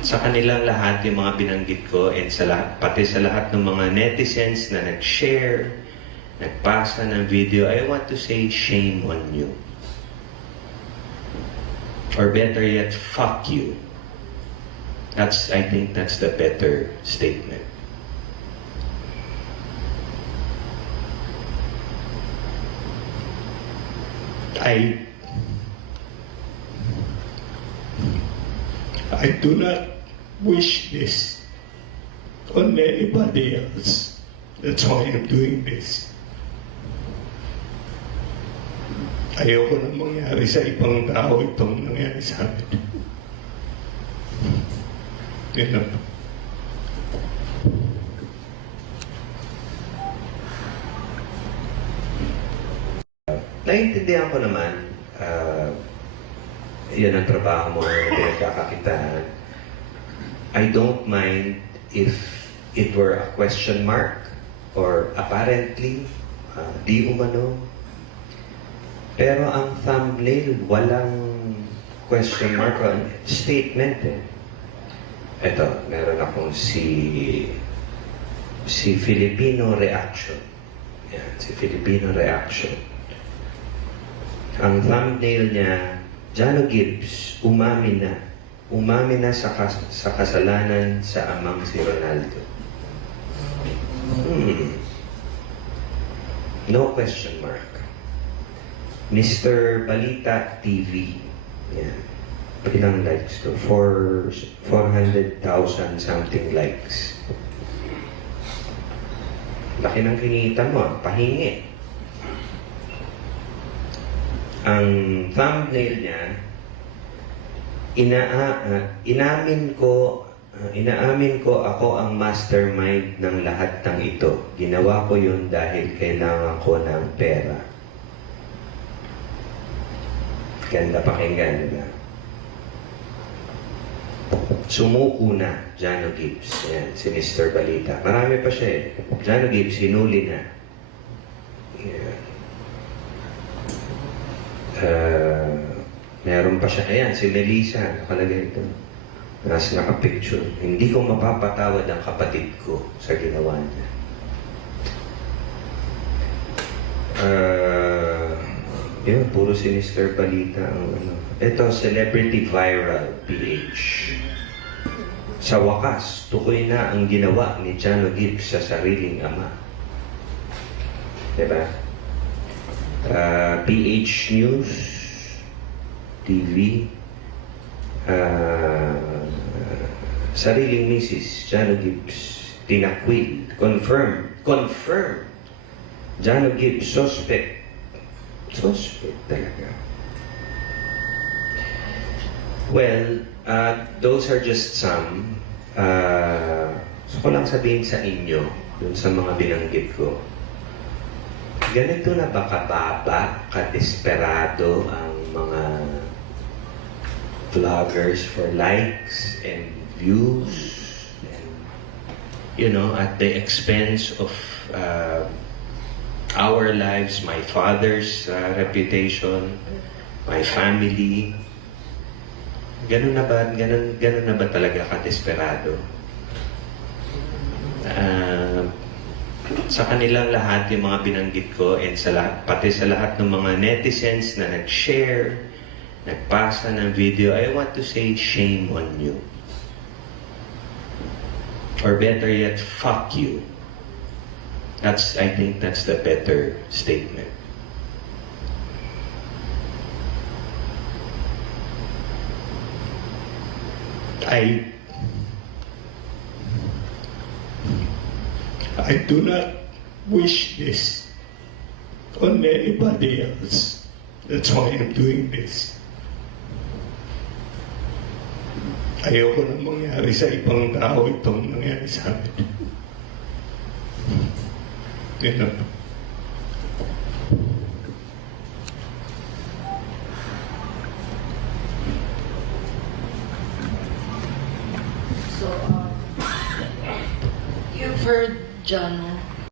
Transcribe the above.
sa kanilang lahat yung mga binanggit ko and sa lahat, pati sa lahat ng mga netizens na nag-share, nagpasa ng video, I want to say shame on you. Or better yet, fuck you. I think that's the better statement. I do not wish this on anybody else. That's why I'm doing this. Ayoko nang mangyari sa ibang tao itong nangyari sa amin. Yan lang. Naiintindihan ko naman, yan ang trabaho mo na pinagkakakitaan. I don't mind if it were a question mark or apparently, di umano. Pero ang thumbnail, walang question mark o statement eh. Ito, meron akong si Filipino Reaction. Yan, si Filipino Reaction. Ang thumbnail niya, Jano Gibbs, umamin na sa kasalanan sa amang si Ronaldo. No question mark. Mr. Balita TV. Yan. Ilang likes to? 400,000 something likes. Laki ng kinita mo, pahingi. Ang thumbnail niya, inaamin ko ako ang mastermind ng lahat ng ito. Ginawa ko yun dahil kailangan ko ng pera. Ganda pakinggan, diba? Sumuko na, Jano Gibbs. Yan, si Mr. Balita. Marami pa siya eh. Jano Gibbs, hinuli na. Yan. Meron pa siya. Ayan, si Melissa. Nakalagay ito. Nakapicture. Hindi ko mapapatawad ang kapatid ko sa ginawa niya. Yun, puro si Mr. Balita ang ano. Ito, Celebrity Viral PH. Sa wakas, tukoy na ang ginawa ni Jano Gibbs sa sariling ama. Diba? PH News TV, sariling misis, Jano Gibbs, tinakwil, confirm, Jano Gibbs, suspect talaga. Well, those are just some. Gusto ko lang sabihin sa inyo, dun sa mga binanggit ko, ganito na ba kababa, kadesperado ang mga vloggers for likes and views, and, you know, at the expense of our lives, my father's reputation, my family. Ganun na ba talaga kadesperado? Sa kanilang lahat yung mga binanggit ko and pati sa lahat ng mga netizens na nag-share, nagpasa ng video, I want to say shame on you. Or better yet, fuck you. I think that's the better statement. I do not wish this on anybody else. That's why I'm doing this. Ayoko nang mangyari sa ibang tao itong nangyari sa amin. Yan lang. So, you've heard John